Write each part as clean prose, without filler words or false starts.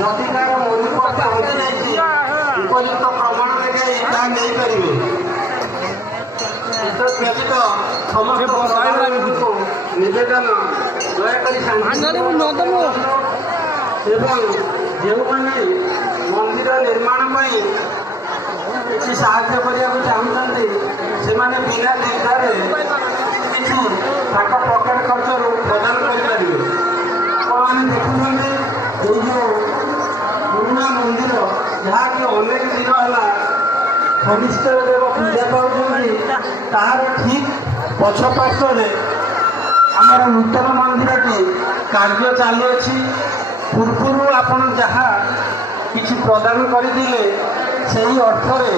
ଜତିକାର ମୌଳିକ ଉପଯୁକ୍ତ ପ୍ରମାଣ ଦେଖାଇ ତାହା ନେଇପାରିବେ। ବ୍ୟତୀତ ସମସ୍ତ ନିବେଦନ ଦୟାକରି ଏବଂ ଯେଉଁମାନେ ମନ୍ଦିର ନିର୍ମାଣ ପାଇଁ କିଛି ସାହାଯ୍ୟ କରିବାକୁ ଚାହୁଁଛନ୍ତି ସେମାନେ ବିନା ଦ୍ୱିଧାରେ କିଛି ତାଙ୍କ ପକେଟ ଖର୍ଚ୍ଚରୁ ପ୍ରଦାନ କରିପାରିବେ। ଆପଣମାନେ ଦେଖୁଛନ୍ତି ଏଇ ଯେଉଁ ପୁରୁଣା ମନ୍ଦିର ଯାହାକି ଅନେକ ଦିନ ହେଲା ଶନିଶ୍ଚର ଦେବ ପୂଜା ପାଉଛନ୍ତି, ତାହାର ଠିକ୍ ପଛ ପାର୍ଶ୍ୱରେ ଆମର ନୂତନ ମନ୍ଦିରଟି କାର୍ଯ୍ୟ ଚାଲୁଅଛି। ପୂର୍ବରୁ ଆପଣ ଯାହା କିଛି ପ୍ରଦାନ କରିଥିଲେ ସେହି ଅର୍ଥରେ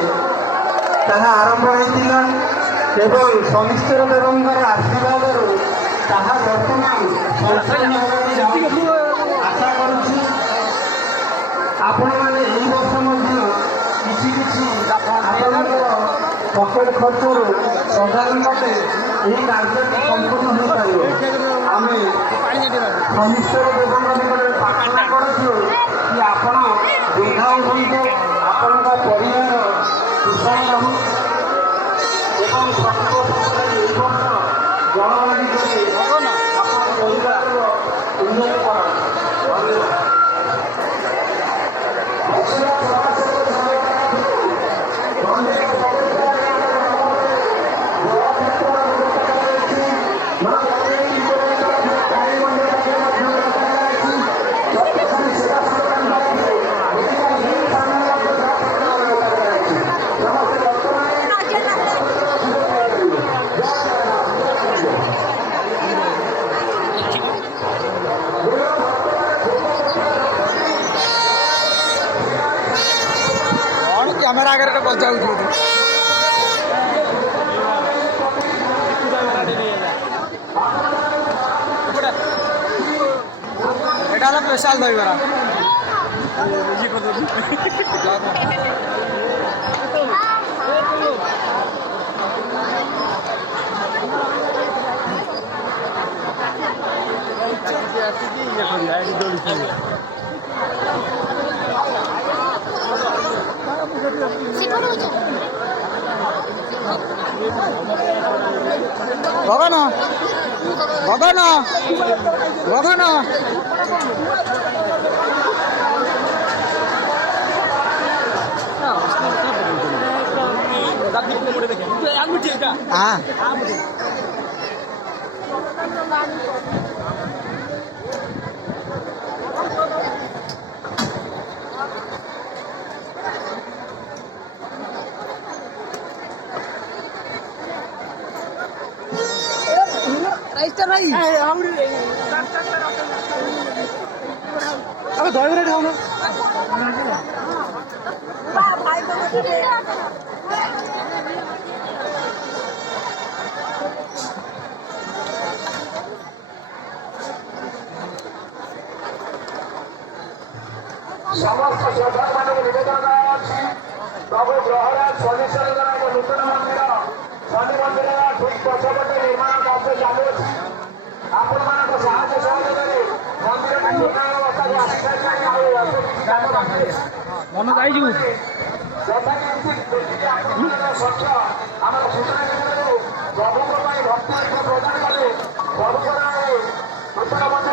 ତାହା ଆରମ୍ଭ ହୋଇଥିଲା ଏବଂ ଶନିଶ୍ଚର ଦେବଙ୍କର ଆଶୀର୍ବାଦରୁ ତାହା ବର୍ତ୍ତମାନ ସମ୍ପୂର୍ଣ୍ଣ ହେବାକୁ ଆଶା କରୁଛି। ଆପଣମାନେ ଏହି ବର୍ଷ ମଧ୍ୟ କିଛି କିଛି ଆପଣଙ୍କର ପକେଟ ଖର୍ଚ୍ଚରୁ ପ୍ରଦାନ କଲେ ଏହି କାର୍ଯ୍ୟଟି ସମ୍ପୂର୍ଣ୍ଣ ହୋଇପାରିବ। ଆମେ ଶନିଶ୍ଚର ଦେବଙ୍କ ନିକଟରେ ପ୍ରାର୍ଥନା କରୁଛୁ କି ଆପଣ ଦୀର୍ଘାୟୁ ହୁଅନ୍ତୁ, ଆପଣଙ୍କ ପରିବାର କୁଶଳ ରହୁ ଏବଂ ପ୍ରତ୍ୟେକ ଏହି ବର୍ଷ ଜଳବାୟୁ କରି ଆପଣ ପରିବାରର ଉନ୍ନତି କରନ୍ତୁ। ଧନ୍ୟବାଦ। କ୍ୟାମେରା ଆଗରେ ବଜାଉଛି ଏଇଟା ହେଲା ସ୍ପେଶାଲ ଦହିବରା। গগন গগন গগন হ্যাঁ দহিবরা খাও না সমস্ত শ্রদ্ধামানকে নিবেদন করা হচ্ছে প্রভু গ্রহরাজ শনিশ্বরের এক নূতন মন্দির শনি মন্দিরের ঠিক পছপটে নির্মাণ কার্য চালুଅଛି। ଆପଣମାନଙ୍କ ସାହାଯ୍ୟ ସହଯୋଗରେ ମନ୍ଦିରଟି ନିର୍ମାଣ ଅବସ୍ଥାକୁ ଆସିସାରିଲାଣି। ଆଉ କାମ ବାକି ମନ ଯାଇଯିବୁ ଦେଖିକି ଆପଣଙ୍କର ସତ୍ୟ ଆମର ସୂଚନା କ୍ଷେତ୍ରରେ ପ୍ରଭୁଙ୍କ ପାଇଁ ଭକ୍ତି ପ୍ରଦାନ କଲେ ପ୍ରଭୁଙ୍କର ନୂତନ ମନ୍ଦିର